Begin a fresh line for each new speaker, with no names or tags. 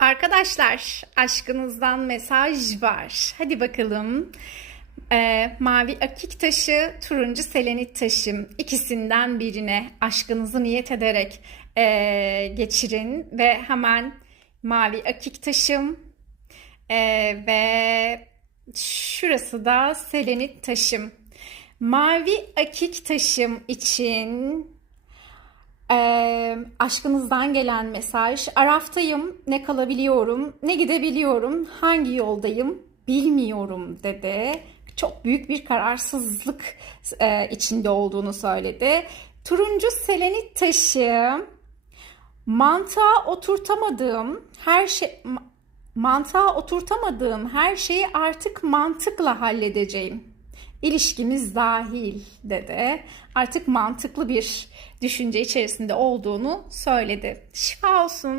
Arkadaşlar aşkınızdan mesaj var. Hadi bakalım. Ee, mavi akik taşı, turuncu selenit taşım. İkisinden birine aşkınızı niyet ederek ee, geçirin ve hemen mavi akik taşım ee, ve şurası da selenit taşım. Mavi akik taşım için ee, aşkınızdan gelen mesaj. Araftayım, ne kalabiliyorum, ne gidebiliyorum, hangi yoldayım bilmiyorum dedi. Çok büyük bir kararsızlık e, içinde olduğunu söyledi. Turuncu selenit taşı mantığa oturtamadığım her şey ma- mantığa oturtamadığım her şeyi artık mantıkla halledeceğim. İlişkimiz dahil dedi. Artık mantıklı bir düşünce içerisinde olduğunu söyledi. Şifa olsun.